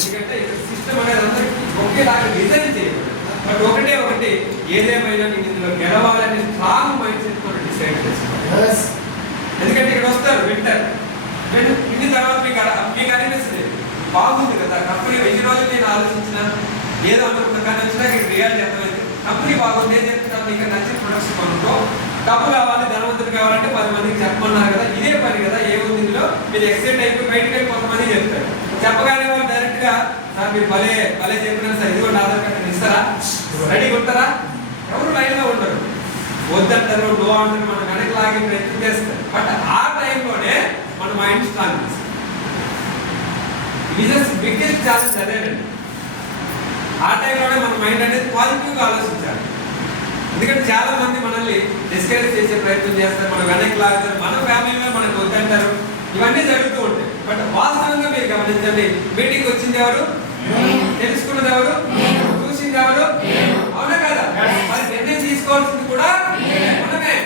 ఎందుకంటే ఇక్కడ సిస్టమ్ అనేది అందరికీ ఒకేలాగా డిజైన్ చేయబడింది. బట్ ఒకటి ఏదేమైనా నేను ఇందులో గెలవాలని స్ట్రాంగ్ మైండ్ సెట్ మనం డిసైడ్ చేసుకోవాలి. ఎందుకంటే ఇక్కడ వస్తారు వింటారు, ఇన్ని తర్వాత మీకు అనిపిస్తుంది బాగుంది కదా కంపెనీ. 1000 రోజులు నేను ఆలోచించిన ఏదో అనుకుంటా, కానీ వచ్చినా ఇక్కడ రియాలిటీ అర్థమైంది. కంపెనీ బాగుంది, ఏం చెప్తున్నాను, మీకు నచ్చిన ప్రొడక్ట్స్ కొనుక్కో, డబ్బు కావాలి, ధనవంతుడు కావాలంటే 10 మందికి చెప్పమన్నారు కదా, ఇదే పని కదా, ఏముంది ఇందులో. మీరు ఎక్సైట్ అయిపోయి బయటకు వెళ్ళి కొంతమంది చెప్తారు. చెప్పగానే వాళ్ళు డైరెక్ట్ గా సార్ మీరు భలే చెప్పినారు సార్, ఇది కూడా ఆధార్ కార్డు ఇస్తారా, రెడీగా ఉంటారా, ఎవరు లైన్ లో ఉండరు, వద్దంటారు, నో అంటారు, మనం వెనక్కి లాగే ప్రయత్నం చేస్తారు. బట్ ఆ టైంలోనే మన మైండ్ స్ట్రాంగ్ చేస్తారు. బిజినెస్ బిగ్గెస్ట్ ఛాలెంజ్ అదేనండి. ఆ టైంలోనే మన మైండ్ అనేది పాజిటివ్గా ఆలోచించాలి. ఎందుకంటే చాలా మంది మనల్ని డిస్కరేజ్ చేసే ప్రయత్నం చేస్తారు, మనం వెనక్కి లాగుతారు, మన ఫ్యామిలీలో మనకు వద్దంటారు, ఇవన్నీ జరుగుతూ ఉంటాయి. బట్ వాస్తవంగా మీరు గమనించండి, మీటింగ్ వచ్చింది ఎవరు, తెలుసుకున్నది ఎవరు, చూసింది ఎవరు, అవునా కదా? మరి నిర్ణయం తీసుకోవాల్సింది కూడా మనమే.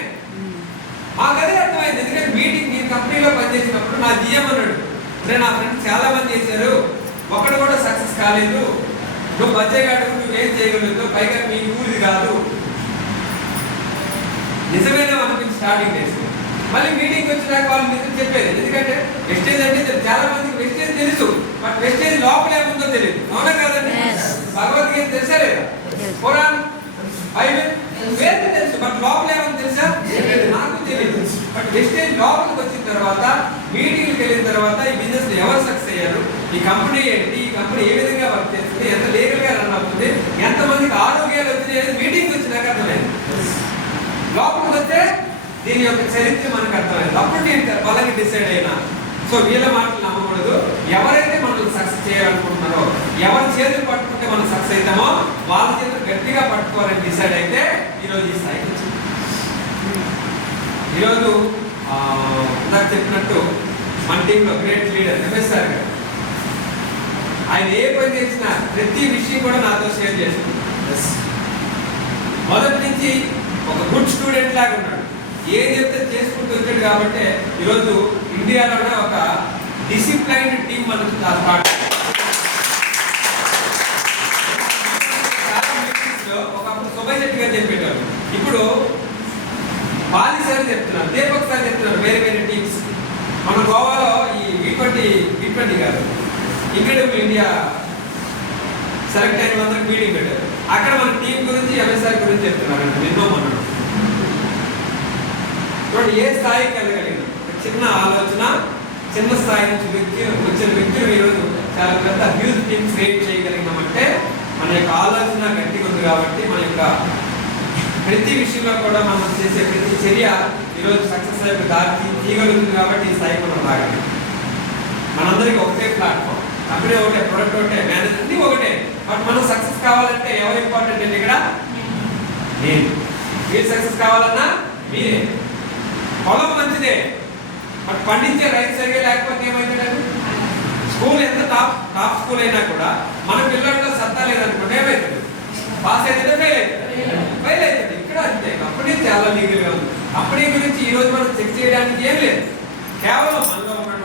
మాకు అదే అర్థమైంది. ఎందుకంటే మీటింగ్ మీ కంపెనీలో పనిచేసినప్పుడు నా జిఎం అన్నాడు, అంటే నా ఫ్రెండ్స్ చాలా మంది చేశారు, ఒకడు కూడా సక్సెస్ కాలేదు, నువ్వు బచ్చేగాడు, నువ్వేం చేయగలుగుతావు, పైగా మీ ఊరిది కాదు. నిజమేనా అనిపించి స్టార్టింగ్ డేస్. మళ్ళీ మీటింగ్ వచ్చినాక వాళ్ళు నిజం చెప్పేది. ఎందుకంటే వెస్టేజ్ అంటే చాలా మందికి వెస్టేజ్ తెలుసు, బట్ వెస్టేజ్ లోపల ఏముందో తెలియదు, అవునా కదండి? భగవద్గీత తెలుసా లేదా, ఖురాన్, బైబిల్ వేరే తెలుసు, బట్ లోపల ఏమని తెలుసా, నాకు తెలియదు. బట్ వెస్టేజ్ లోపలికి వచ్చిన తర్వాత, మీటింగ్కి వెళ్ళిన తర్వాత, ఈ బిజినెస్ ఎవరు సక్సెస్ అయ్యారు, ఈ కంపెనీ ఏంటి, ఈ కంపెనీ ఏ విధంగా వర్క్ చేస్తుంది, ఎంత లీగల్ గా రన్ అవుతుంది, ఎంతమందికి ఆరోగ్యాలు వచ్చినాయి, మీటింగ్ వచ్చినాక అర్థమైంది. లోపలికి వస్తే దీని యొక్క చరిత్ర మనకు అర్థమైంది. అప్పుడు నేను వాళ్ళకి డిసైడ్ అయినా, సో వీళ్ళ మాటలు నమ్మకూడదు. ఎవరైతే మనల్ని సక్సెస్ చేయాలనుకుంటున్నారో, ఎవరి చేతులు పట్టుకుంటే మనం సక్సెస్ అవుతామో వాళ్ళ చేతులు గట్టిగా పట్టుకోవాలని డిసైడ్ అయితే ఈరోజు ఈ స్థాయికి వచ్చింది. ఈరోజు నాకు చెప్పినట్టు మన టీంలో గ్రేట్ లీడర్ రమేష్ సార్ గారు, ఆయన ఏ పని చేసినా ప్రతి విషయం కూడా నాతో షేర్ చేస్తున్నారు. మొదటి నుంచి ఒక గుడ్ స్టూడెంట్ లాగా ఉన్నాడు, ఏం చెప్తే చేసుకుంటూ వచ్చాడు. కాబట్టి ఈరోజు ఇండియాలోనే ఒక డిసిప్లైన్డ్ టీం మనకు స్టార్ట్. చాలా మీటింగ్స్ లో ఒకప్పుడు సుభయ్ శెట్టి గారు చెప్పేవారు, ఇప్పుడు బాలి సార్ చెప్తున్నారు, దీపక్ సార్ చెప్తున్నారు, వేరే టీమ్స్. మన గోవాలో ఈ V20 గారు ఇంక్రెడిబుల్ ఇండియా సెలెక్ట్ అయిన వాళ్ళందరికీ మీటింగ్ పెట్టారు. అక్కడ మన టీం గురించి ఎంఎస్ఆర్ గురించి చెప్తున్నారు. నిన్నో మనం ఏ స్థాయికి వెళ్ళగలిగిన చిన్న ఆలోచన, చిన్న స్థాయి నుంచి వచ్చిన వ్యక్తులు ఈరోజు చాలా పెద్ద హ్యూజ్ టీమ్ క్రియేట్ చేయగలిగినామంటే మన యొక్క ఆలోచన గట్టిగా ఉంది. కాబట్టి మన యొక్క ప్రతి విషయంలో కూడా మనం చేసే ప్రతి చర్య ఈరోజు సక్సెస్ అయిపోయి దారి తీయగలుగుతుంది. కాబట్టి ఈ స్థాయి మనం రాగాలి. మనందరికీ ఒకటే ప్లాట్ఫామ్, కంపెనీ ఒకటే, ప్రొడక్ట్ ఒకటే, మేనేజ్ అన్ని ఒకటే. బట్ మనం సక్సెస్ కావాలంటే ఎవరు ఇంపార్టెంట్ అండి? ఇక్కడ నేను. మీరు సక్సెస్ కావాలన్నా మీరే. పొలం మంచిదే, బట్ పండించే రైతు సరిగా లేకపోతే ఏమవుతాడు? స్కూల్ ఎంత టాప్ స్కూల్ అయినా కూడా మన పిల్లల్లో సత్తా లేదనుకోండి ఏమవుతుంది? పాస్ అయితే ఫెయిల్ అవుతుంది. ఇక్కడ అంతే. కంపెనీ చాలా లీగల్గా ఉంది. కంపెనీ గురించి ఈరోజు మనం చెక్ చేయడానికి ఏం లేదు, కేవలం మనలో